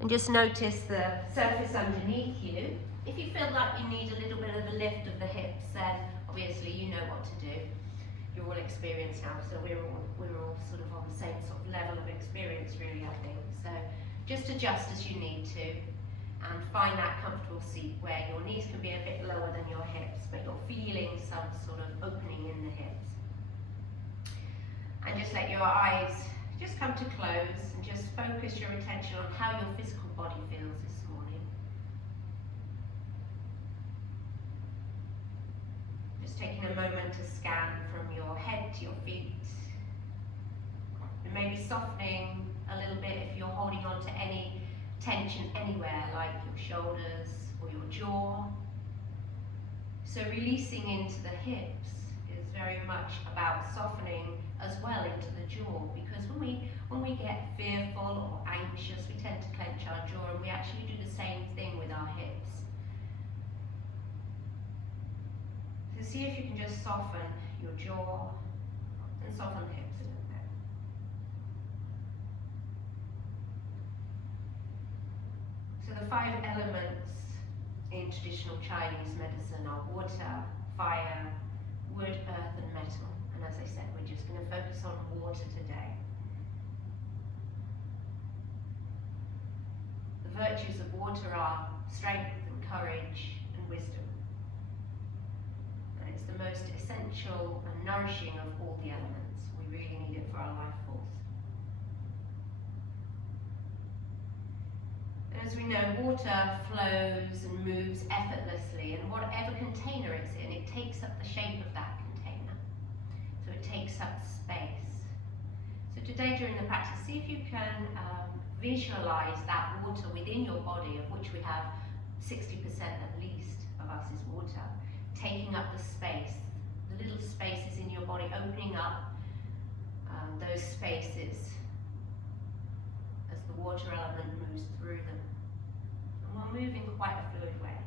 And just notice the surface underneath you. If you feel like you need a little bit of a lift of the hips, then obviously you know what to do. You're all experienced now, so we're all sort of on the same sort of level of experience, really, I think. So just adjust as you need to, and find that comfortable seat where your knees can be a bit lower than your hips, but you're feeling some sort of opening in the hips. And just let your eyes just come to close, and just focus your attention on how your physical body feels this morning. Just taking a moment to scan from your head to your feet. And maybe softening a little bit if you're holding on to any tension anywhere, like your shoulders or your jaw. So releasing into the hips is very much about softening as well into the jaw, because when we get fearful or anxious, we tend to clench our jaw, and we actually do the same thing with our hips. So see if you can just soften your jaw and soften the hips a little bit. So the 5 elements in traditional Chinese medicine are water, fire, wood, earth and metal. And as I said, we're just going to focus on water today. The virtues of water are strength and courage and wisdom. And it's the most essential and nourishing of all the elements. We really need it for our life force. And as we know, water flows and moves effortlessly, and whatever container it's in, it takes up the shape of that container. So it takes up space. So today during the practice, see if you can visualize that water within your body, of which we have 60% at least of us is water, taking up the space, the little spaces in your body, opening up those spaces as the water element moves through them. And we'll move in quite a fluid way.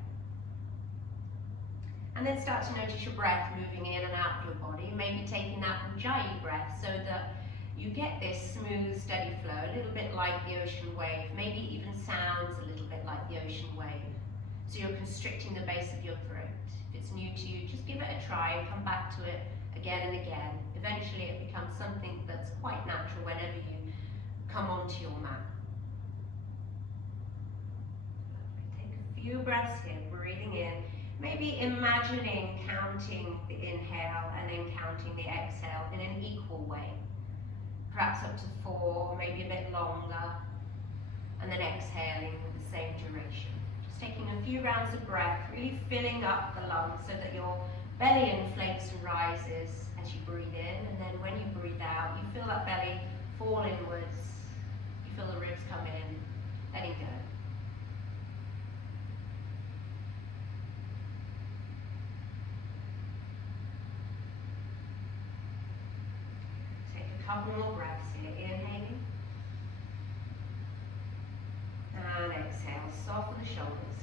And then start to notice your breath moving in and out of your body, maybe taking that ujjayi breath so that you get this smooth, steady flow, a little bit like the ocean wave, maybe even sounds a little bit like the ocean wave. So you're constricting the base of your throat. If it's new to you, just give it a try and come back to it again and again. Eventually it becomes something that's quite natural whenever you come onto your mat. Take a few breaths here, breathing in, maybe imagining counting the inhale and then counting the exhale in an equal way. Perhaps up to 4, maybe a bit longer, and then exhaling with the same duration. Just taking a few rounds of breath, really filling up the lungs so that your belly inflates and rises as you breathe in, and then when you breathe out, you feel that belly fall inwards, you feel the ribs come in, letting go. Couple more breaths here, inhaling and exhale, soften the shoulders.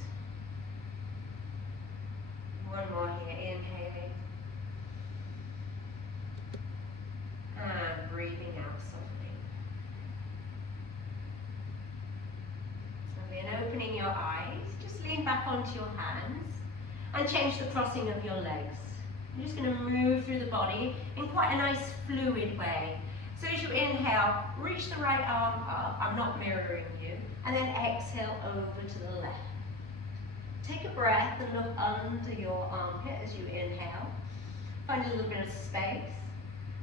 One more here, inhaling and breathing out, softening. And then opening your eyes, just lean back onto your hands and change the crossing of your legs. I'm just going to move through the body in quite a nice fluid way. So as you inhale, reach the right arm up, I'm not mirroring you, and then exhale over to the left. Take a breath and look under your armpit as you inhale. Find a little bit of space.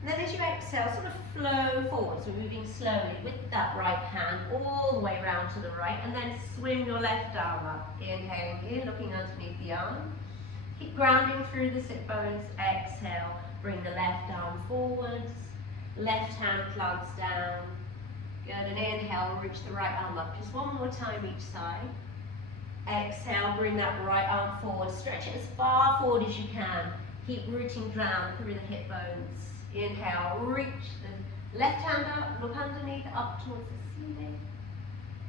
And then as you exhale, sort of flow forwards. We're moving slowly with that right hand all the way around to the right, and then swing your left arm up. Inhaling here, looking underneath the arm. Keep grounding through the sit bones. Exhale, bring the left arm forwards. Left hand plugs down. Good, and inhale, reach the right arm up. Just one more time each side. Exhale, bring that right arm forward. Stretch it as far forward as you can. Keep rooting down through the hip bones. Inhale, reach the left hand up, look underneath, up towards the ceiling.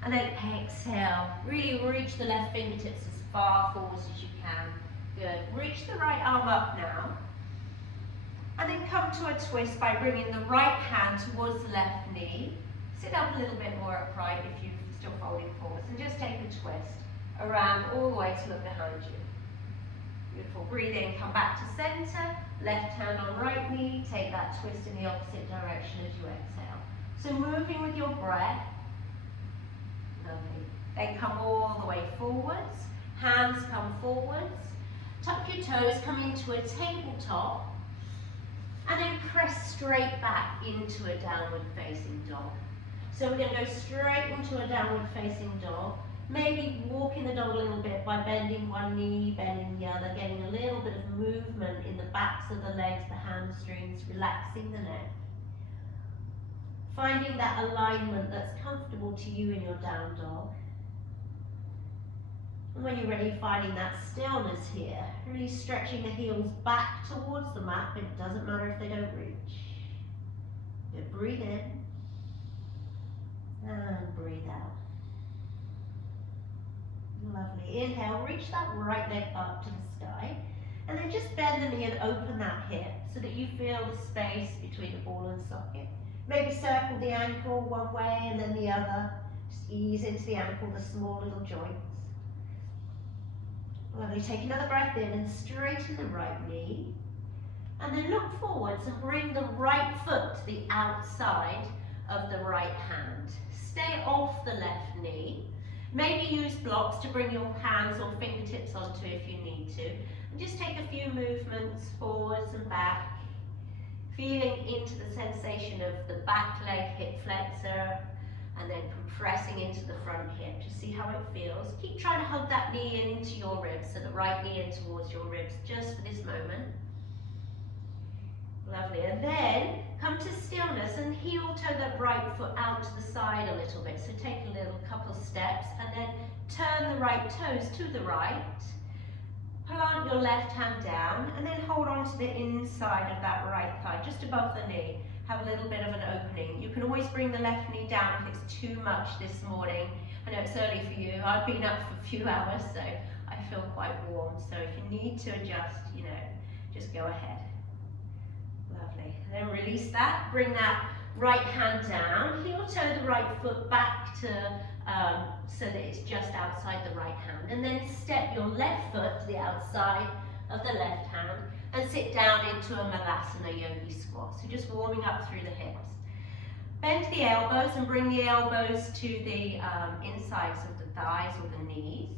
And then exhale, really reach the left fingertips as far forward as you can. Good, reach the right arm up now. And then come to a twist by bringing the right hand towards the left knee. Sit up a little bit more upright if you've still folding forwards. And just take a twist around all the way to look behind you. Beautiful. Breathe in, come back to center. Left hand on right knee. Take that twist in the opposite direction as you exhale. So moving with your breath. Lovely. Then come all the way forwards. Hands come forwards. Tuck your toes, come into a tabletop. And then press straight back into a downward facing dog. So we're going to go straight into a downward facing dog. Maybe walking the dog a little bit by bending one knee, bending the other, getting a little bit of movement in the backs of the legs, the hamstrings, relaxing the neck. Finding that alignment that's comfortable to you in your down dog. And when you're ready, finding that stillness here, really stretching the heels back towards the mat, but it doesn't matter if they don't reach. Good. Breathe in and breathe out. Lovely. Inhale, reach that right leg up to the sky, and then just bend the knee and open that hip so that you feel the space between the ball and socket. Maybe circle the ankle one way and then the other. Just ease into the ankle, the small little joints. Lovely. Take another breath in and straighten the right knee. And then look forwards and bring the right foot to the outside of the right hand. Stay off the left knee. Maybe use blocks to bring your hands or fingertips onto if you need to. And just take a few movements forwards and back, feeling into the sensation of the back leg hip flexor, and then compressing into the front hip. Just see how it feels. Keep trying to hug that knee in into your ribs, so the right knee in towards your ribs, just for this moment. Lovely. And then come to stillness and heel toe that right foot out to the side a little bit. So take a little couple steps and then turn the right toes to the right. Plant your left hand down and then hold on to the inside of that right thigh, just above the knee. Have a little bit of an opening. You can always bring the left knee down if it's too much this morning. I know it's early for you. I've been up for a few hours, so I feel quite warm. So if you need to adjust, just go ahead. Lovely. Then release that. Bring that right hand down. Heel toe the right foot back to so that it's just outside the right hand. And then step your left foot to the outside of the left hand and sit down into a Malasana Yogi squat. So just warming up through the hips. Bend the elbows and bring the elbows to the insides of the thighs or the knees.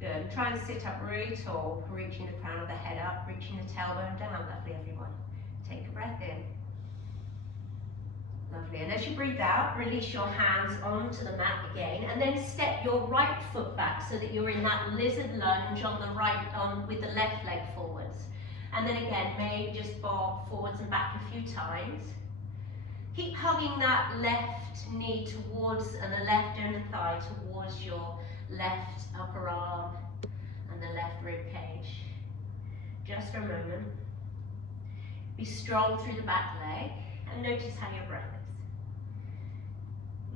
Good. Try and sit up really tall, reaching the crown of the head up, reaching the tailbone down. Lovely, everyone. Take a breath in. Lovely. And as you breathe out, release your hands onto the mat again, and then step your right foot back so that you're in that lizard lunge on the right, with the left leg forwards. And then again, maybe just bob forwards and back a few times. Keep hugging that left knee towards, and the left inner thigh towards your left upper arm and the left rib cage. Just for a moment. Be strong through the back leg and notice how your breath is.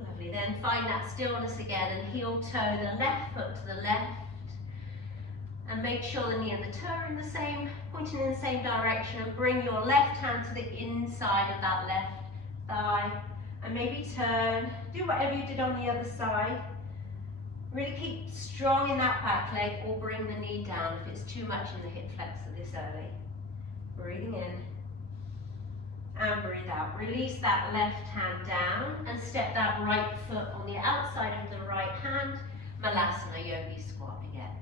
Lovely. Then find that stillness again and heel toe the left foot to the left. And make sure the knee and the toe are in the same, pointing in the same direction, and bring your left hand to the inside of that left thigh. And maybe turn, do whatever you did on the other side. Really keep strong in that back leg, or bring the knee down if it's too much in the hip flexor this early. Breathing in. And breathe out. Release that left hand down and step that right foot on the outside of the right hand. Malasana Yogi squat again.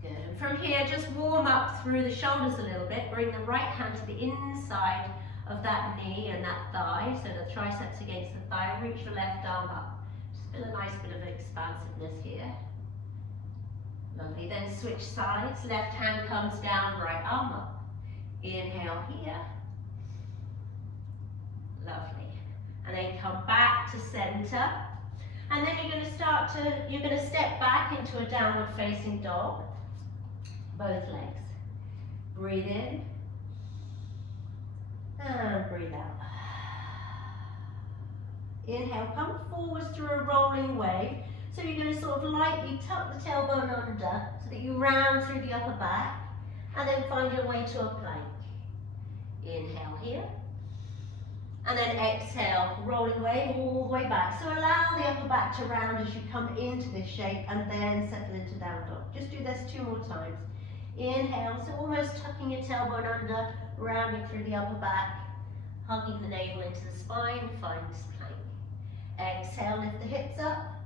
Good. And from here, just warm up through the shoulders a little bit. Bring the right hand to the inside of that knee and that thigh, so the triceps against the thigh. Reach your left arm up. Just feel a nice bit of expansiveness here. Lovely. Then switch sides. Left hand comes down, right arm up. Inhale here. Lovely. And then come back to center. And then you're going to step back into a downward facing dog. Both legs. Breathe in. And breathe out. Inhale, come forwards through a rolling wave. So you're going to sort of lightly tuck the tailbone under so that you round through the upper back. And then find your way to a plank. Inhale here. And then exhale, rolling away all the way back. So allow the upper back to round as you come into this shape and then settle into down dog. Just do this 2 more times. Inhale, so almost tucking your tailbone under, rounding through the upper back, hugging the navel into the spine, find this plank. Exhale, lift the hips up,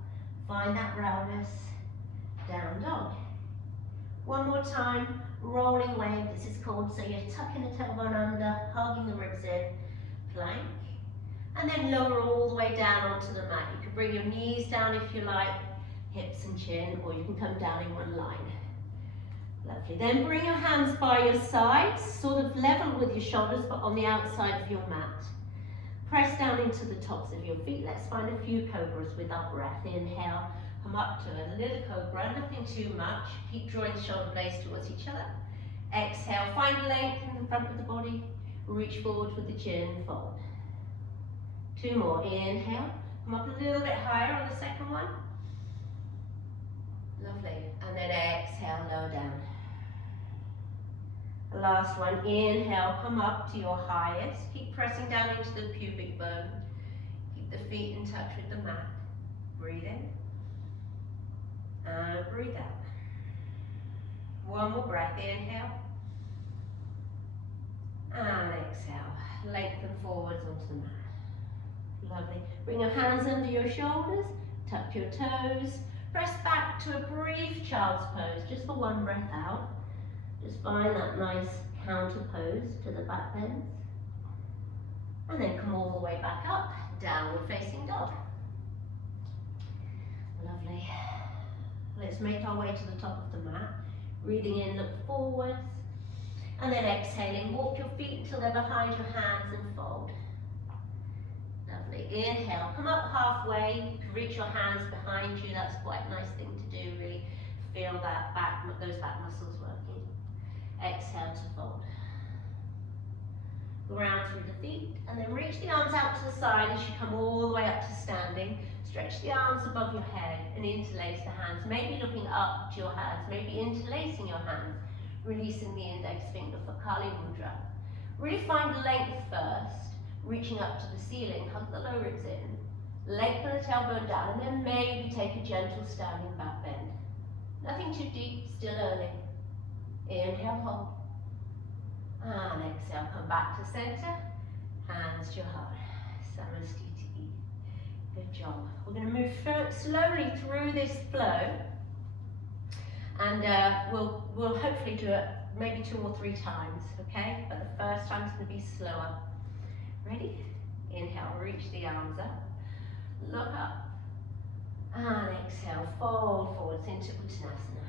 find that roundness, down dog. 1 more time, rolling wave, this is called, so you're tucking the tailbone under, hugging the ribs in, plank, and then lower all the way down onto the mat. You can bring your knees down if you like, hips and chin, or you can come down in one line. Lovely. Then bring your hands by your sides, sort of level with your shoulders, but on the outside of your mat. Press down into the tops of your feet. Let's find a few cobras with our breath. Inhale, come up to a little cobra, nothing too much. Keep drawing the shoulder blades towards each other. Exhale, find length in the front of the body. Reach forward with the chin, fold. 2 more. Inhale, come up a little bit higher on the second one. Lovely. And then exhale, lower down. The last one. Inhale, come up to your highest. Keep pressing down into the pubic bone. Keep the feet in touch with the mat. Breathe in. And breathe out. 1 more breath. Inhale. And exhale. Lengthen forwards onto the mat. Lovely. Bring your hands under your shoulders. Tuck your toes. Press back to a brief child's pose, just for 1 breath out. Just find that nice counter pose to the back bends. And then come all the way back up, downward facing dog. Lovely. Let's make our way to the top of the mat. Breathing in, look forwards. And then exhaling, walk your feet until they're behind your hands and fold. Lovely. Inhale, come up halfway. You can reach your hands behind you. That's quite a nice thing to do, really feel that back, those back muscles working. Exhale to fold. Ground through the feet, and then reach the arms out to the side as you come all the way up to standing. Stretch the arms above your head and interlace the hands, maybe looking up to your hands, maybe interlacing your hands, releasing the index finger for Kali Mudra. Really find length first, reaching up to the ceiling, hug the low ribs in, lengthen the tailbone down, and then maybe take a gentle standing back bend. Nothing too deep, still early. Inhale, hold. And exhale, come back to center, hands to your heart. Samastiti. Good job. We're going to move slowly through this flow, and we'll hopefully do it maybe 2 or 3 times, okay? But the first time is going to be slower. Ready? Inhale, reach the arms up, look up, and exhale, fold forwards into Uttanasana.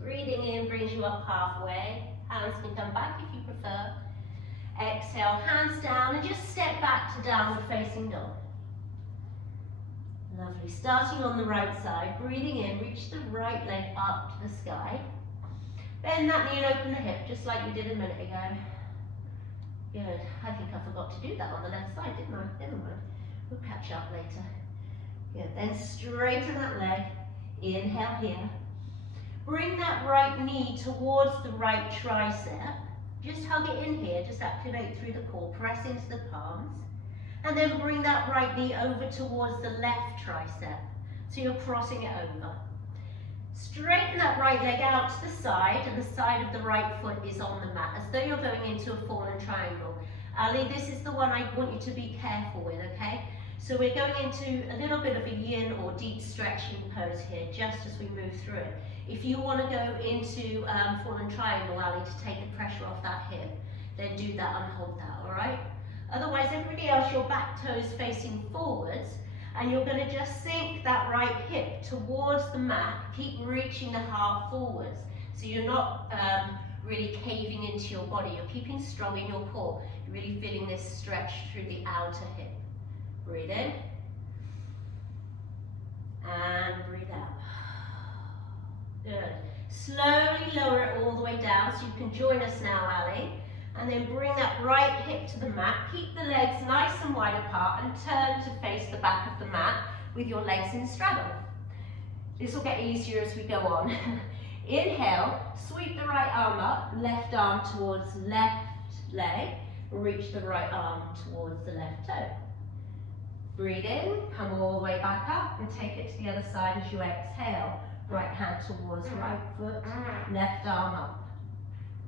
Breathing in brings you up halfway. Hands can come back if you prefer. Exhale, hands down, and just step back to downward facing dog. Lovely. Starting on the right side, breathing in, reach the right leg up to the sky. Bend that knee and open the hip, just like we did a minute ago. Good. I think I forgot to do that on the left side, didn't I? Never mind. We'll catch up later. Good. Then straighten that leg. Inhale here. Bring that right knee towards the right tricep. Just hug it in here, just activate through the core, press into the palms. And then bring that right knee over towards the left tricep. So you're crossing it over. Straighten that right leg out to the side, and the side of the right foot is on the mat, as though you're going into a fallen triangle. Ali, this is the one I want you to be careful with, okay? So we're going into a little bit of a yin or deep stretching pose here, just as we move through it. If you want to go into fallen triangle, Ali, to take the pressure off that hip, then do that and hold that, all right? Otherwise, everybody else, your back toes facing forwards, and you're going to just sink that right hip towards the mat. Keep reaching the heart forwards, so you're not really caving into your body. You're keeping strong in your core. You're really feeling this stretch through the outer hip. Breathe in. And breathe out. Good. Slowly lower it all the way down, so you can join us now, Ali. And then bring that right hip to the mat. Keep the legs nice and wide apart and turn to face the back of the mat with your legs in straddle. This will get easier as we go on. Inhale, sweep the right arm up, left arm towards left leg. reach the right arm towards the left toe. Breathe in, come all the way back up and take it to the other side as you exhale. Right hand towards right foot, left arm up.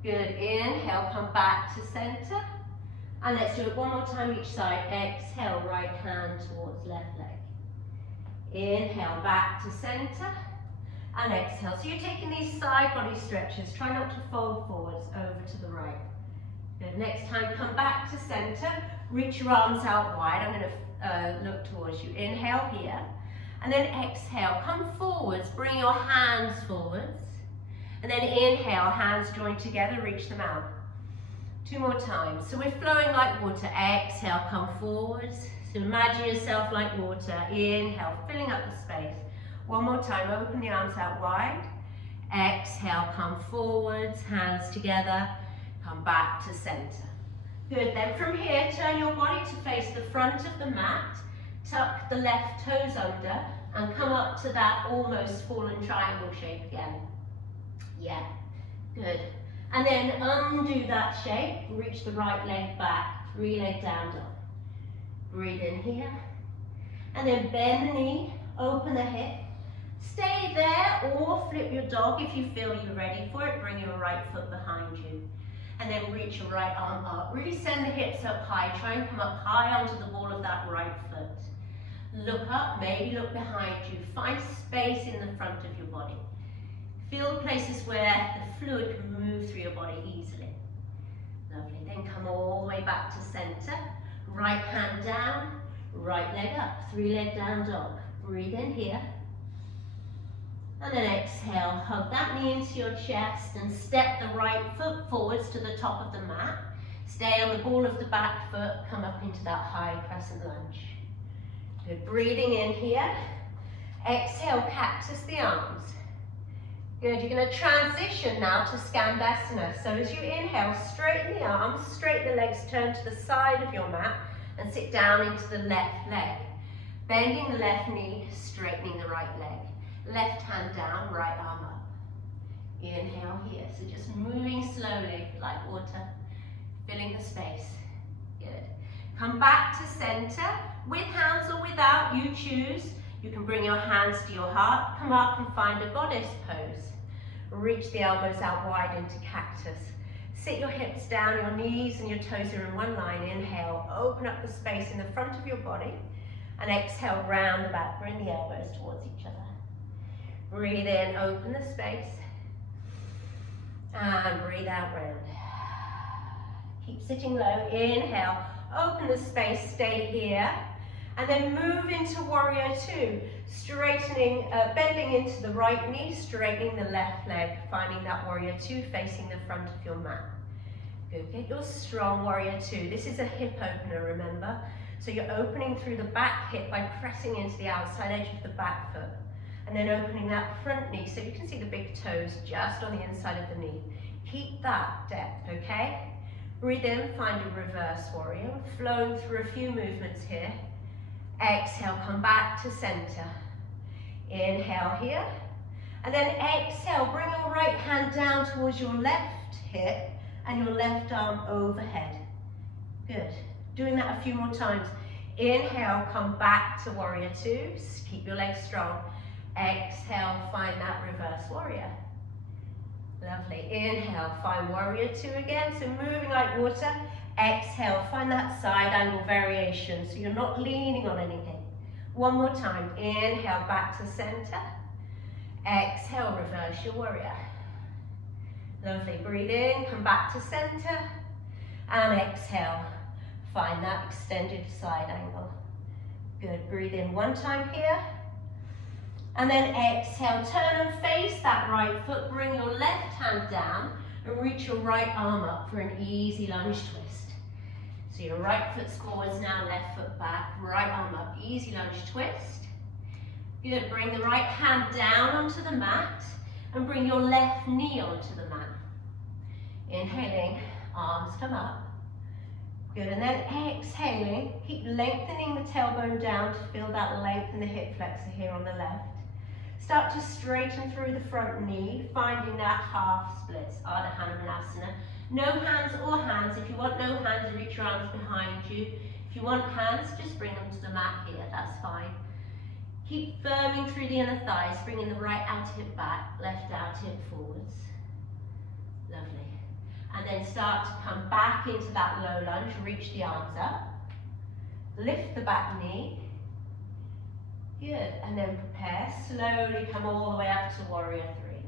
Good, inhale, come back to center. And let's do it one more time each side. Exhale, right hand towards left leg. Inhale, back to center. And exhale. So you're taking these side body stretches. Try not to fold forwards, over to the right. Good, next time come back to center. Reach your arms out wide. I'm going to look towards you. Inhale here. And then exhale, come forwards. Bring your hands forwards. And then inhale, hands joined together, reach them out. 2 more times. So we're flowing like water. Exhale, come forwards. So imagine yourself like water. Inhale, filling up the space. 1 more time. Open the arms out wide. Exhale, come forwards. Hands together. Come back to center. Good. Then from here, turn your body to face the front of the mat. Tuck the left toes under and come up to that almost fallen triangle shape again. Yeah. Good. And then undo that shape, reach the right leg back, 3-leg down dog. Breathe in here. And then bend the knee, open the hip. Stay there or flip your dog if you feel you're ready for it. Bring your right foot behind you. And then reach your right arm up. Really send the hips up high. Try and come up high onto the ball of that right foot. Look up, maybe look behind you. Find space in the front of your body. Feel places where the fluid can move through your body easily. Lovely. Then come all the way back to center. Right hand down, right leg up. 3-leg down dog. Breathe in here. And then exhale. Hug that knee into your chest and step the right foot forwards to the top of the mat. Stay on the ball of the back foot. Come up into that high crescent lunge. Good. Breathing in here. Exhale, cactus the arms. Good, you're going to transition now to Skandasana. So as you inhale, straighten the arms, straighten the legs, turn to the side of your mat and sit down into the left leg. Bending the left knee, straightening the right leg. Left hand down, right arm up. Inhale here, so just moving slowly like water, filling the space. Good. Come back to center, with hands or without, you choose. You can bring your hands to your heart, come up and find a goddess pose. Reach the elbows out wide into cactus. Sit your hips down, your knees and your toes are in one line. Inhale, open up the space in the front of your body. And exhale, round the back, bring the elbows towards each other. Breathe in, open the space. And breathe out, round. Keep sitting low, inhale, open the space, stay here. And then move into warrior 2, straightening, bending into the right knee, straightening the left leg, finding that warrior 2 facing the front of your mat. Good, get your strong warrior 2. This is a hip opener, remember? So you're opening through the back hip by pressing into the outside edge of the back foot. And then opening that front knee so you can see the big toes just on the inside of the knee. Keep that depth, okay? Breathe in, find a reverse warrior. Flowing through a few movements here. Exhale, come back to center. Inhale here. And then exhale, bring your right hand down towards your left hip and your left arm overhead. Good. Doing that a few more times. Inhale, come back to warrior 2. Keep your legs strong. Exhale, find that reverse warrior. Lovely. Inhale, find warrior 2 again. So moving like water. Exhale, find that side angle variation so you're not leaning on anything. 1 more time. Inhale, back to center. Exhale, reverse your warrior. Lovely. Breathe in, come back to center. And exhale, find that extended side angle. Good. Breathe in 1 time here. And then exhale, turn and face that right foot. Bring your left hand down and reach your right arm up for an easy lunge twist. So your right foot's forwards now, left foot back, right arm up, easy lunge twist. Good, bring the right hand down onto the mat and bring your left knee onto the mat. Inhaling, arms come up. Good, and then exhaling, keep lengthening the tailbone down to feel that length in the hip flexor here on the left. Start to straighten through the front knee, finding that half splits, Ardha Hanumanasana. No hands or hands. If you want no hands, reach your arms behind you. If you want hands, just bring them to the mat here, that's fine. Keep firming through the inner thighs, bringing the right outer hip back, left outer hip forwards. Lovely. And then start to come back into that low lunge, reach the arms up. Lift the back knee. Good, and then prepare, slowly come all the way up to warrior three.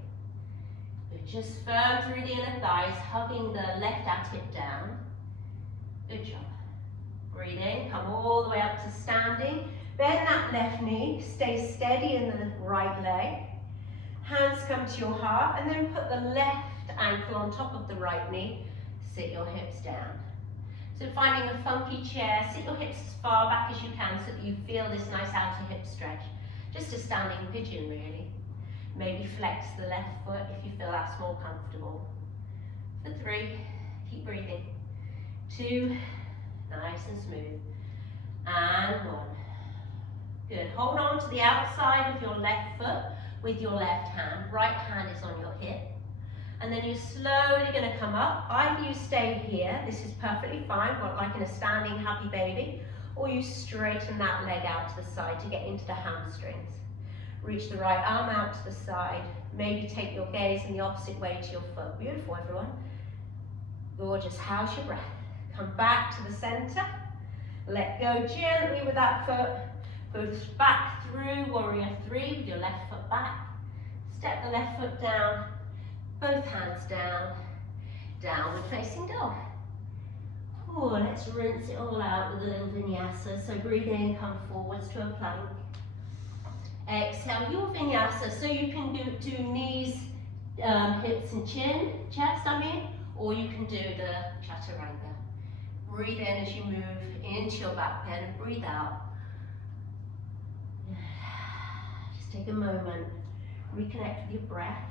Good, just firm through the inner thighs, hugging the left outer hip down. Good job. Breathe in, come all the way up to standing. Bend that left knee, stay steady in the right leg. Hands come to your heart, and then put the left ankle on top of the right knee. Sit your hips down. So finding a funky chair, sit your hips as far back as you can so that you feel this nice outer hip stretch. Just a standing pigeon really. Maybe flex the left foot if you feel that's more comfortable. For 3, keep breathing. 2, nice and smooth. And 1. Good, hold on to the outside of your left foot with your left hand. Right hand is on your hip. And then you're slowly going to come up. Either you stay here, this is perfectly fine, like in a standing happy baby, or you straighten that leg out to the side to get into the hamstrings. Reach the right arm out to the side. Maybe take your gaze in the opposite way to your foot. Beautiful, everyone. Gorgeous, house your breath. Come back to the center. Let go gently with that foot. Go back through warrior three with your left foot back. Step the left foot down. Both hands down, downward facing dog. Oh, let's rinse it all out with a little vinyasa. So breathe in, come forwards to a plank. Exhale your vinyasa, so you can do knees, hips and chin, chest or you can do the chaturanga. Breathe in as you move into your back bend, breathe out. Just take a moment, reconnect with your breath.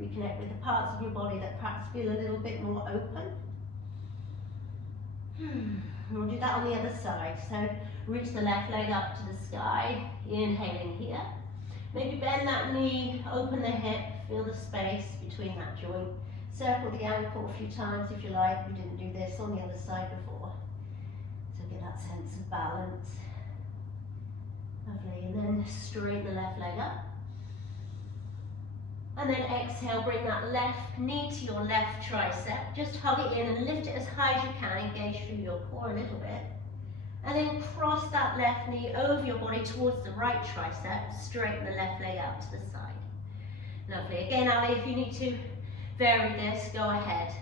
Reconnect with the parts of your body that perhaps feel a little bit more open. We'll do that on the other side. So reach the left leg up to the sky, inhaling here. Maybe bend that knee, open the hip, feel the space between that joint. Circle the ankle a few times if you like. We didn't do this on the other side before. So get that sense of balance. Lovely, and then straighten the left leg up. And then exhale, bring that left knee to your left tricep. Just hug it in and lift it as high as you can. Engage through your core a little bit. And then cross that left knee over your body towards the right tricep. Straighten the left leg out to the side. Lovely. Again, Ali, if you need to vary this, go ahead.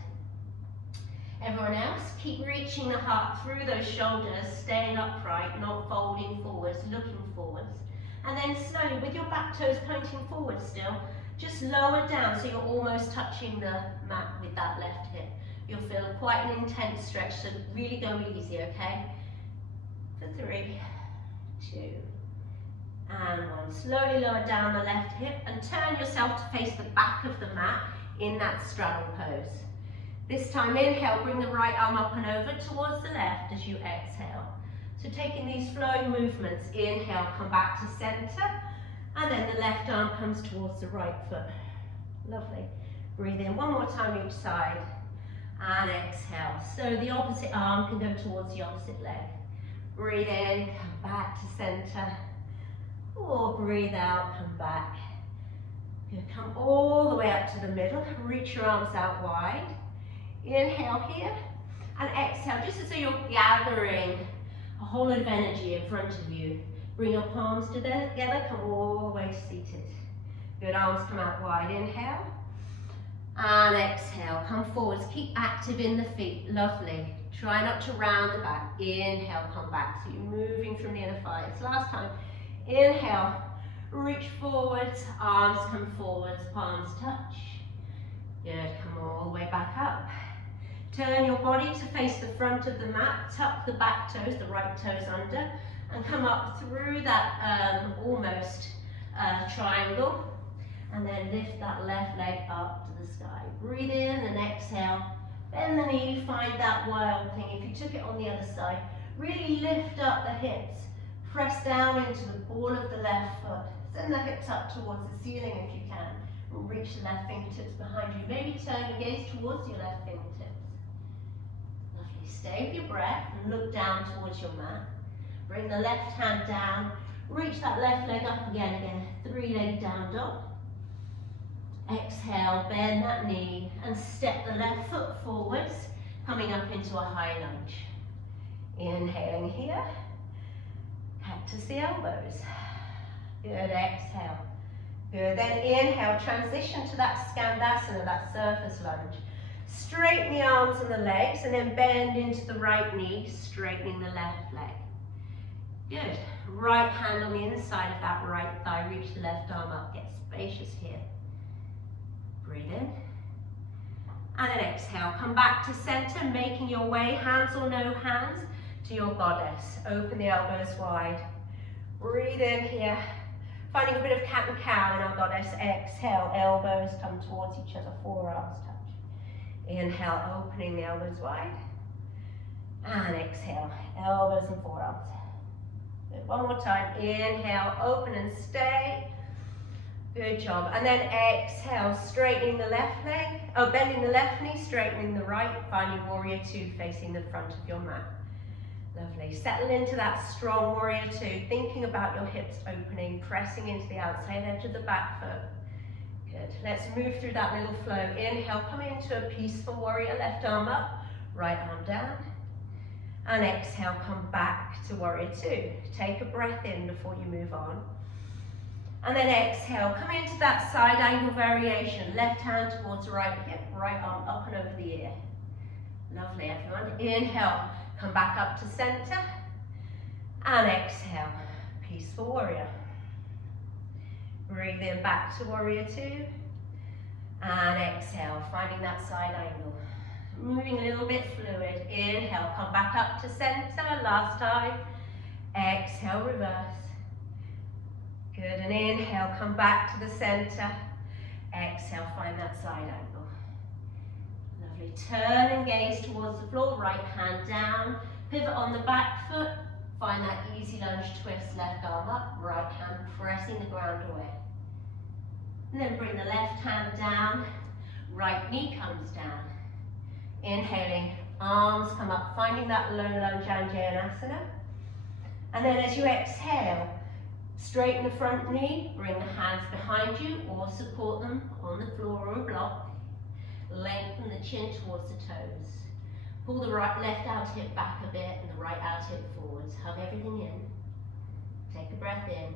Everyone else, keep reaching the heart through those shoulders, staying upright, not folding forwards, looking forwards. And then slowly, with your back toes pointing forward still, just lower down so you're almost touching the mat with that left hip. You'll feel quite an intense stretch, so really go easy, okay? For 3, 2, and 1. Slowly lower down the left hip and turn yourself to face the back of the mat in that straddle pose. This time, inhale, bring the right arm up and over towards the left as you exhale. So taking these flowing movements, inhale, come back to center. And then the left arm comes towards the right foot. Lovely. Breathe in one more time each side. And exhale. So the opposite arm can go towards the opposite leg. Breathe in, come back to center. Or breathe out, come back. Good. Come all the way up to the middle. Reach your arms out wide. Inhale here. And exhale, just as though you're gathering a whole lot of energy in front of you. Bring your palms together, come all the way to seated. Good, arms come out wide, inhale. And exhale, come forwards, keep active in the feet, lovely. Try not to round the back, inhale, come back. So you're moving from the inner thighs. Last time, inhale, reach forwards, arms come forwards, palms touch. Good, come all the way back up. Turn your body to face the front of the mat, tuck the back toes, the right toes under, and come up through that almost triangle, and then lift that left leg up to the sky. Breathe in and exhale, bend the knee, find that wild thing. If you took it on the other side, really lift up the hips, press down into the ball of the left foot, send the hips up towards the ceiling if you can. Reach the left fingertips behind you. Maybe turn your gaze towards your left fingertips. Lovely. Stay with your breath and look down towards your mat. Bring the left hand down. Reach that left leg up again. Three-leg down dog. Exhale, bend that knee and step the left foot forwards, coming up into a high lunge. Inhaling here. Cactus the elbows. Good, exhale. Good, then inhale, transition to that Skandasana, that surface lunge. Straighten the arms and the legs and then bend into the right knee, straightening the left leg. Good, right hand on the inside of that right thigh, reach the left arm up, get spacious here. Breathe in. And then exhale, come back to center, making your way, hands or no hands, to your goddess. Open the elbows wide. Breathe in here. Finding a bit of cat and cow in our goddess. Exhale, elbows come towards each other, forearms touch. Inhale, opening the elbows wide. And exhale, elbows and forearms. Good. One more time. Inhale, open and stay. Good job. And then exhale, straightening the left leg. Oh, bending the left knee, straightening the right. Finding warrior two facing the front of your mat. Lovely. Settle into that strong warrior two, thinking about your hips opening, pressing into the outside edge of the back foot. Good. Let's move through that little flow. Inhale, come into a peaceful warrior, left arm up, right arm down. And exhale, come back to warrior two. Take a breath in before you move on. And then exhale, come into that side angle variation. Left hand towards right hip, right arm up and over the ear. Lovely, everyone. Inhale. Come back up to center and exhale, peaceful warrior. Breathe in back to warrior two and exhale, finding that side angle. Moving a little bit fluid. Inhale, come back up to center, last time. Exhale, reverse. Good, and inhale, come back to the center. Exhale, find that side angle. Lovely. Turn and gaze towards the floor, right hand down, pivot on the back foot, find that easy lunge twist, left arm up, right hand pressing the ground away. And then bring the left hand down, right knee comes down. Inhaling, arms come up, finding that low lunge Anjaneyasana. And then as you exhale, straighten the front knee, bring the hands behind you or support them on the floor or a block. Lengthen the chin towards the toes. Pull the left out hip back a bit and the right out hip forwards. Hug everything in. Take a breath in.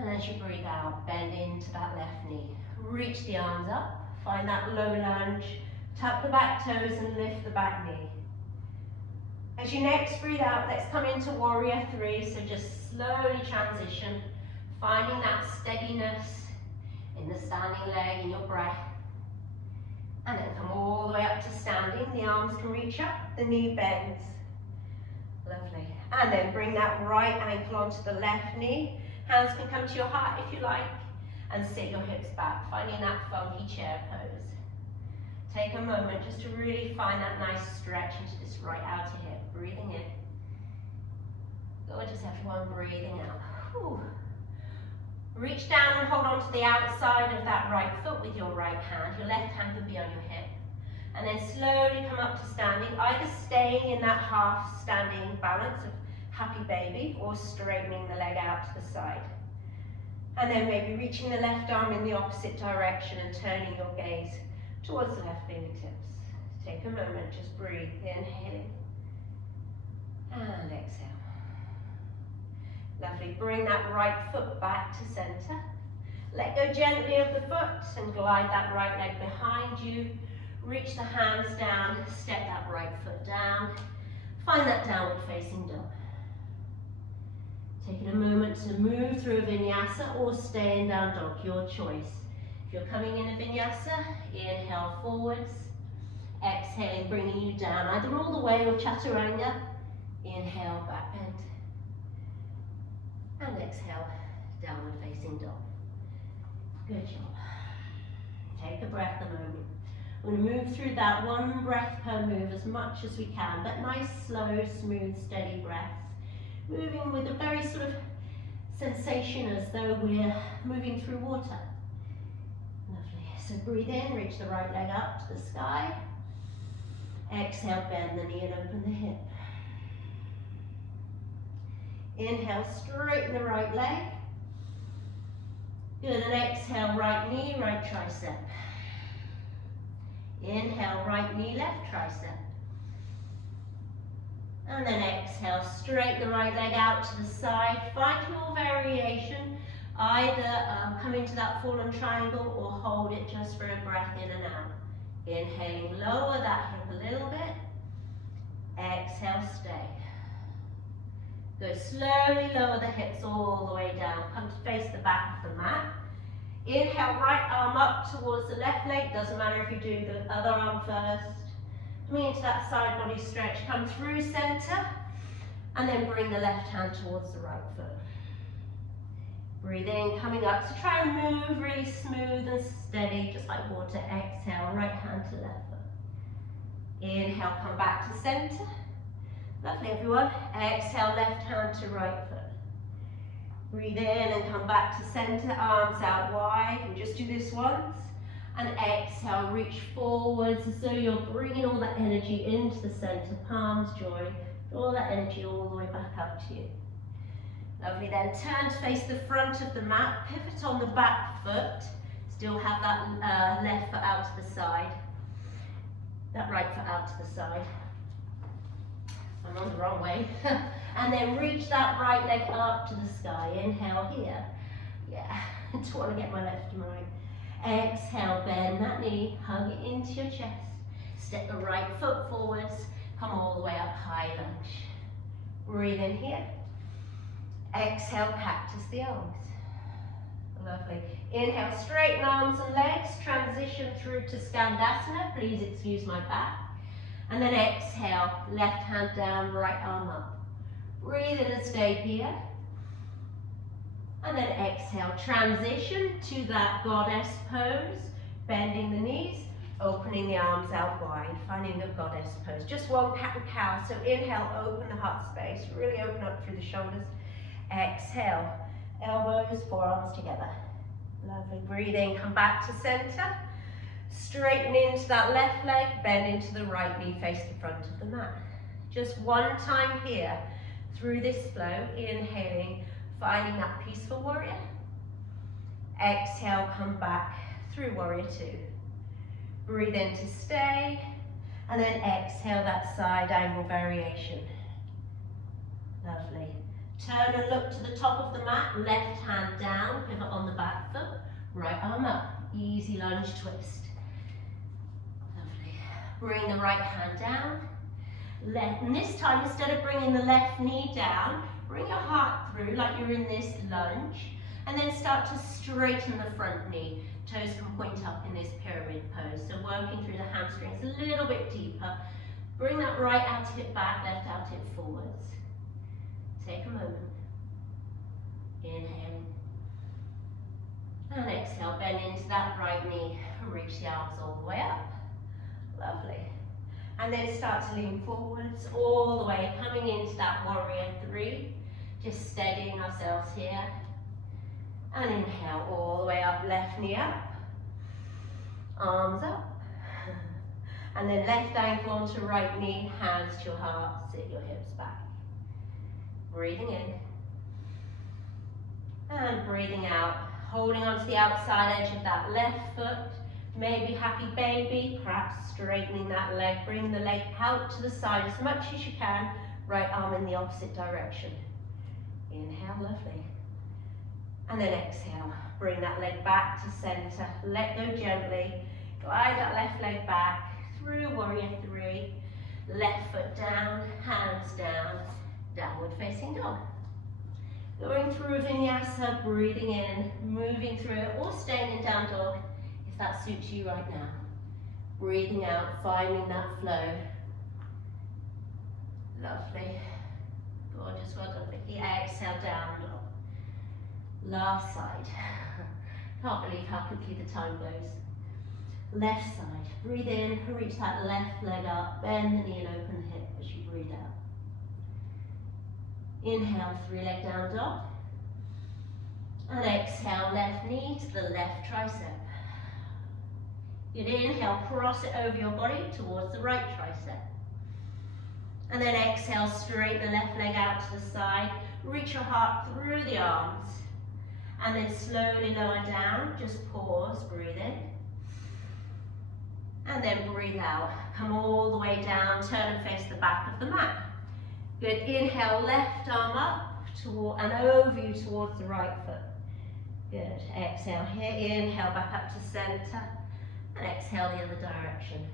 And as you breathe out, bend into that left knee. Reach the arms up. Find that low lunge. Tuck the back toes and lift the back knee. As you next breathe out, let's come into warrior three. So just slowly transition, finding that steadiness in the standing leg, in your breath. And then come all the way up to standing. The arms can reach up, the knee bends. Lovely. And then bring that right ankle onto the left knee. Hands can come to your heart if you like. And sit your hips back, finding that funky chair pose. Take a moment just to really find that nice stretch into this right outer hip. Breathing in. Gorgeous, everyone. Breathing out. Whew. Reach down and hold on to the outside of that right foot with your right hand. Your left hand can be on your hip. And then slowly come up to standing, either staying in that half standing balance of happy baby or straightening the leg out to the side. And then maybe reaching the left arm in the opposite direction and turning your gaze towards the left fingertips. Take a moment, just breathe, inhaling and exhale. Lovely, bring that right foot back to center. Let go gently of the foot and glide that right leg behind you. Reach the hands down, step that right foot down. Find that downward facing dog. Taking a moment to move through a vinyasa or stay in down dog, your choice. If you're coming in a vinyasa, inhale forwards. Exhaling, bringing you down, either all the way or chaturanga. Inhale, back bend. And exhale, downward facing dog. Good job. Take a breath a moment. We're going to move through that one breath per move as much as we can, but nice, slow, smooth, steady breaths. Moving with a very sort of sensation as though we're moving through water. So breathe in, reach the right leg up to the sky. Exhale, bend the knee and open the hip. Inhale, straighten the right leg. Good, and exhale, right knee, right tricep. Inhale, right knee, left tricep. And then exhale, straighten the right leg out to the side. Find your variation. Either come into that fallen triangle or hold it just for a breath in and out. Inhaling, lower that hip a little bit. Exhale, stay. Good, slowly lower the hips all the way down. Come to face the back of the mat. Inhale, right arm up towards the left leg. Doesn't matter if you do the other arm first. Coming into that side body stretch. Come through center. And then bring the left hand towards the right foot. Breathe in, coming up. So try and move really smooth and steady, just like water. Exhale, right hand to left foot. Inhale, come back to center. Lovely, everyone. Exhale, left hand to right foot. Breathe in and come back to center, arms out wide. We just do this once. And exhale, reach forwards as though you're bringing all that energy into the center. Palms join. All that energy all the way back up to you. Lovely, then turn to face the front of the mat. Pivot on the back foot. Still have that left foot out to the side. That right foot out to the side. I'm on the wrong way. And then reach that right leg up to the sky. Inhale here. Yeah, I just want to get my left and right. Exhale, bend that knee, hug it into your chest. Step the right foot forwards. Come all the way up, high lunge. Breathe in here. Exhale, cactus the arms. Lovely. Inhale, straighten arms and legs. Transition through to Skandasana. Please excuse my back. And then exhale, left hand down, right arm up. Breathe in and stay here. And then exhale, transition to that goddess pose. Bending the knees, opening the arms out wide, finding the goddess pose. Just one cat and cow. So inhale, open the heart space. Really open up through the shoulders. Exhale, elbows, forearms together. Lovely. Breathe in, come back to center. Straighten into that left leg, bend into the right knee, face the front of the mat. Just one time here through this flow, inhaling, finding that peaceful warrior. Exhale, come back through warrior two. Breathe in to stay, and then exhale that side angle variation. Lovely. Turn and look to the top of the mat, left hand down, pivot on the back foot, right arm up, easy lunge twist. Bring the right hand down. And this time, instead of bringing the left knee down, bring your heart through like you're in this lunge. And then start to straighten the front knee. Toes can point up in this pyramid pose. So working through the hamstrings a little bit deeper. Bring that right outer hip back, left outer hip forwards. Take a moment. Inhale. And exhale, bend into that right knee. And reach the arms all the way up. Lovely. And then start to lean forwards all the way, coming into that warrior three. Just steadying ourselves here. And inhale all the way up, left knee up. Arms up. And then left ankle onto right knee, hands to your heart, sit your hips back. Breathing in. And breathing out, holding onto the outside edge of that left foot. Maybe happy baby, perhaps straightening that leg, bring the leg out to the side as much as you can, right arm in the opposite direction. Inhale, lovely. And then exhale, bring that leg back to center, let go gently, glide that left leg back through warrior three, left foot down, hands down, downward facing dog. Going through vinyasa, breathing in, moving through it, or staying in down dog, if that suits you right now. Breathing out, finding that flow. Lovely. Gorgeous, well done, Vicky. Exhale, down dog. Last side. Can't believe how quickly the time goes. Left side. Breathe in, reach that left leg up, bend the knee and open the hip as you breathe out. Inhale, three leg down dog. And exhale, left knee to the left tricep. Good, inhale, cross it over your body towards the right tricep. And then exhale, straighten the left leg out to the side. Reach your heart through the arms. And then slowly lower down. Just pause, breathe in. And then breathe out. Come all the way down, turn and face the back of the mat. Good, inhale, left arm up and over you towards the right foot. Good, exhale here, inhale back up to center. And exhale the other direction.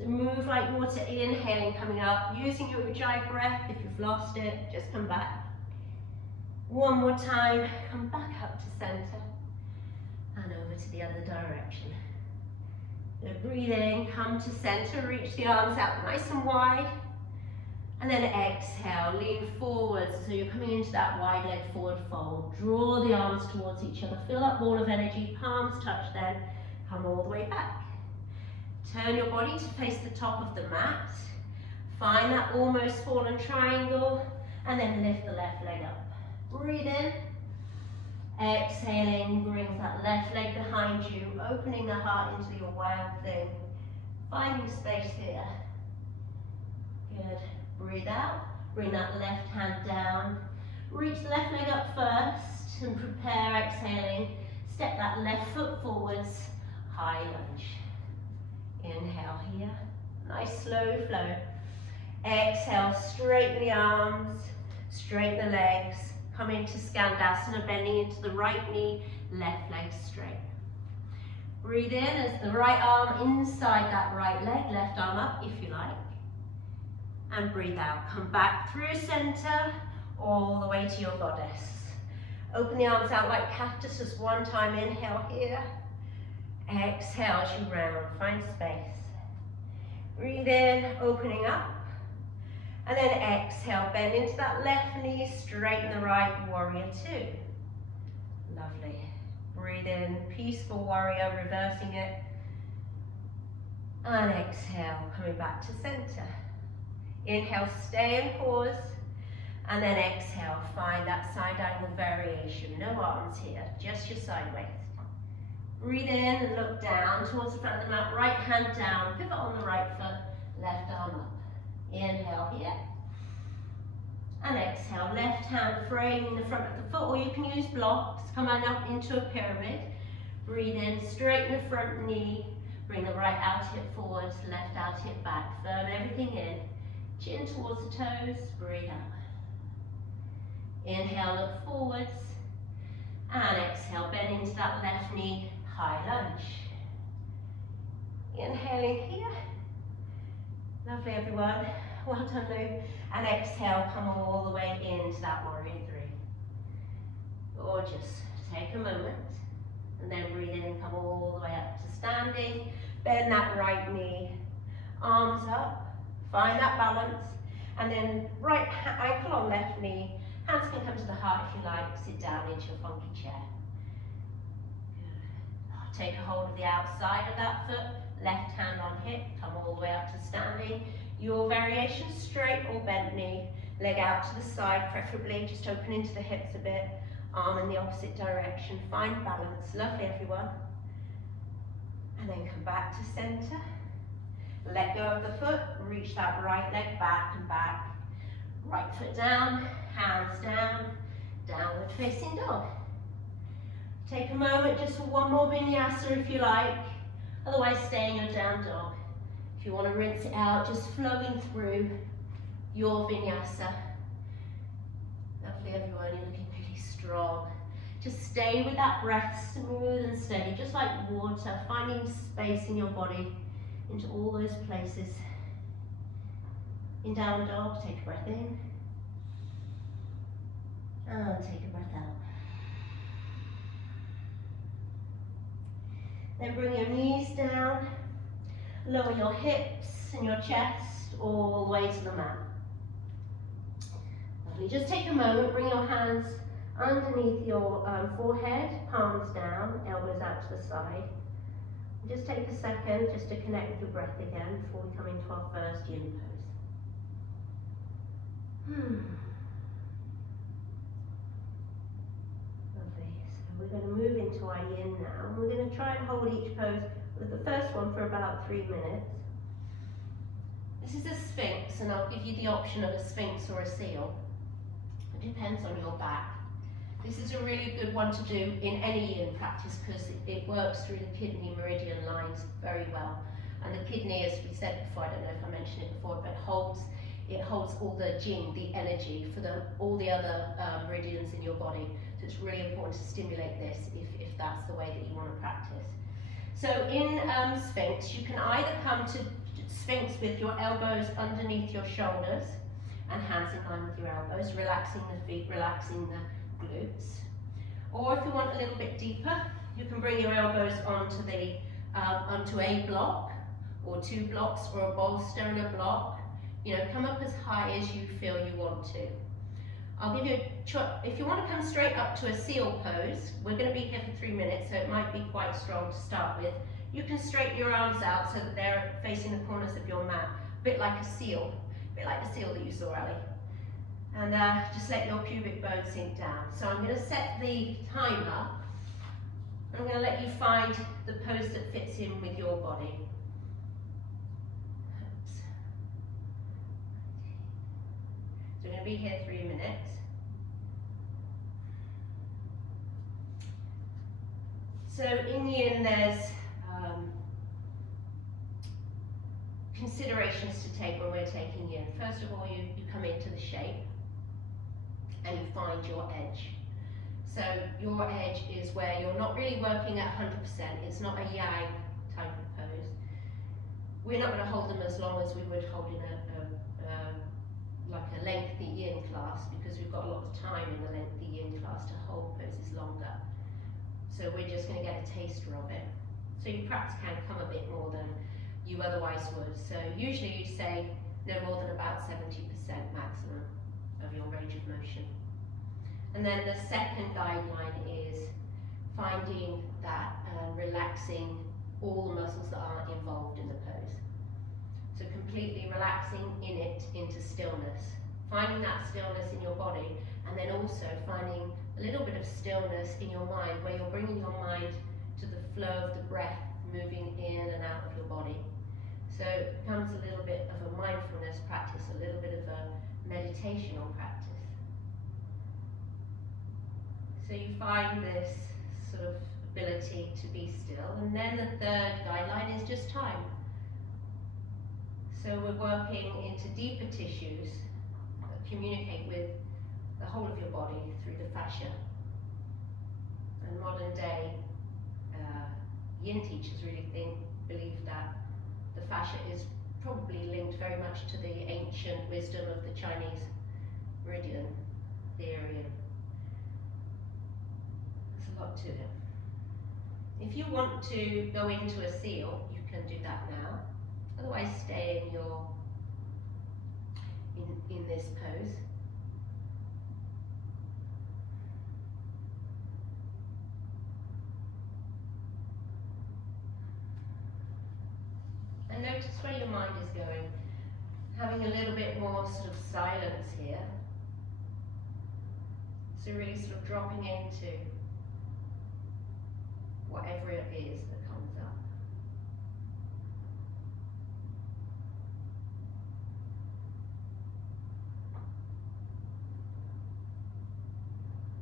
So move like water, inhaling, coming up, using your Ujjayi breath. If you've lost it, just come back. One more time, come back up to center and over to the other direction. So breathing, come to center, reach the arms out nice and wide. And then exhale, lean forward, so you're coming into that wide leg forward fold. Draw the arms towards each other, feel that ball of energy, palms touch then, come all the way back. Turn your body to face the top of the mat. Find that almost fallen triangle and then lift the left leg up. Breathe in. Exhaling brings that left leg behind you, opening the heart into your wild thing. Finding space here. Good. Breathe out. Bring that left hand down. Reach the left leg up first and prepare, exhaling. Step that left foot forwards. High lunge. Inhale here, nice slow flow. Exhale, straighten the arms, straighten the legs. Come into Skandasana, bending into the right knee, left leg straight. Breathe in as the right arm inside that right leg, left arm up if you like. And breathe out, come back through center, all the way to your goddess. Open the arms out like cactus, just one time, inhale here. Exhale as you round, find space. Breathe in, opening up. And then exhale, bend into that left knee, straighten the right, warrior two. Lovely. Breathe in, peaceful warrior, reversing it. And exhale, coming back to center. Inhale, stay and pause. And then exhale, find that side angle variation. No arms here, just your side waist. Breathe in and look down towards the front of the mat, right hand down, pivot on the right foot, left arm up. Inhale here. And exhale, left hand framing the front of the foot, or you can use blocks. Come on up into a pyramid. Breathe in, straighten the front knee, bring the right out hip forwards, left out hip back. Firm everything in, chin towards the toes, breathe out. Inhale, look forwards. And exhale, bend into that left knee, high lunge. Inhaling here. Lovely, everyone. Well done, Lou. And exhale, come all the way into that warrior three. Gorgeous. Take a moment. And then breathe in, come all the way up to standing. Bend that right knee. Arms up. Find that balance. And then right ankle on left knee. Hands can come to the heart if you like. Sit down into a funky chair. Good. Take a hold of the outside of that foot. Left hand on hip. Come all the way up to standing. Your variation, straight or bent knee. Leg out to the side, preferably just open into the hips a bit. Arm in the opposite direction. Find balance. Lovely, everyone. And then come back to center. Let go of the foot. Reach that right leg back and back. Right foot down, hands down, downward facing dog. Take a moment just for one more vinyasa if you like, otherwise stay in your down dog. If you want to rinse it out, just flowing through your vinyasa. Lovely, everyone, you're looking pretty strong. Just stay with that breath, smooth and steady, just like water, finding space in your body into all those places. In down dog, take a breath in. And take a breath out. Then bring your knees down. Lower your hips and your chest all the way to the mat. Lovely. Just take a moment, bring your hands underneath your forehead, palms down, elbows out to the side. Just take a second just to connect with your breath again before we come into our first yin pose. Lovely. So we're going to move into our yin now. We're going to try and hold each pose with the first one for about 3 minutes. This is a sphinx, and I'll give you the option of a sphinx or a seal. It depends on your back. This is a really good one to do in any yin practice because it works through the kidney meridian lines very well. And the kidney, as we said before, I don't know if I mentioned it before, but it holds all the jing, the energy, for all the other meridians in your body. So it's really important to stimulate this if that's the way that you want to practice. So in Sphinx, you can either come to Sphinx with your elbows underneath your shoulders and hands in line with your elbows, relaxing the feet, relaxing the glutes. Or if you want a little bit deeper, you can bring your elbows onto a block or 2 blocks or a bolster and a block. You know, come up as high as you feel you want to. I'll give you a choice. If you want to come straight up to a seal pose, we're going to be here for 3 minutes, so it might be quite strong to start with. You can straighten your arms out so that they're facing the corners of your mat, a bit like a seal, that you saw, Ali. And just let your pubic bone sink down. So I'm going to set the timer. I'm going to let you find the pose that fits in with your body. Oops. So we're going to be here 3 minutes. So in yin, there's considerations to take when we're taking yin. First of all, you come into the shape and you find your edge. So your edge is where you're not really working at 100%. It's not a yang type of pose. We're not going to hold them as long as we would hold in like a lengthy yin class, because we've got a lot of time in the lengthy yin class to hold poses longer. So we're just going to get a taster of it. So your practice can come a bit more than you otherwise would. So usually you'd say no more than about 70% maximum of your range of motion. And then the second guideline is finding that relaxing all the muscles that aren't involved in the pose. So completely relaxing into stillness. Finding that stillness in your body, and then also finding a little bit of stillness in your mind, where you're bringing your mind to the flow of the breath moving in and out of your body. So it becomes a little bit of a mindfulness practice, a little bit of a meditational practice. So you find this sort of ability to be still. And then the third guideline is just time. So we're working into deeper tissues that communicate with the whole of your body through the fascia. And modern day yin teachers really believe that the fascia is probably linked very much to the ancient wisdom of the Chinese meridian theory. There's a lot to it. If you want to go into a seal, you can do that now. Otherwise, stay in this pose. And notice where your mind is going. Having a little bit more sort of silence here. So really sort of dropping into whatever it is that comes up.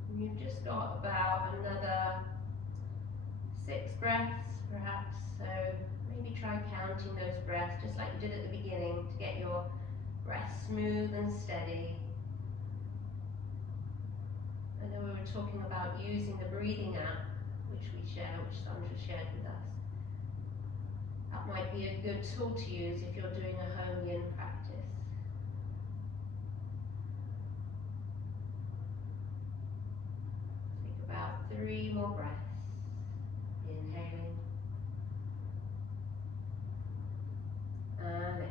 And you've just got about another 6 breaths perhaps, so maybe try counting those breaths just like you did at the beginning to get your breath smooth and steady. I know we were talking about using the breathing app, which Sandra shared with us. That might be a good tool to use if you're doing a home yin practice. Take about 3 more breaths. Inhaling and exhale.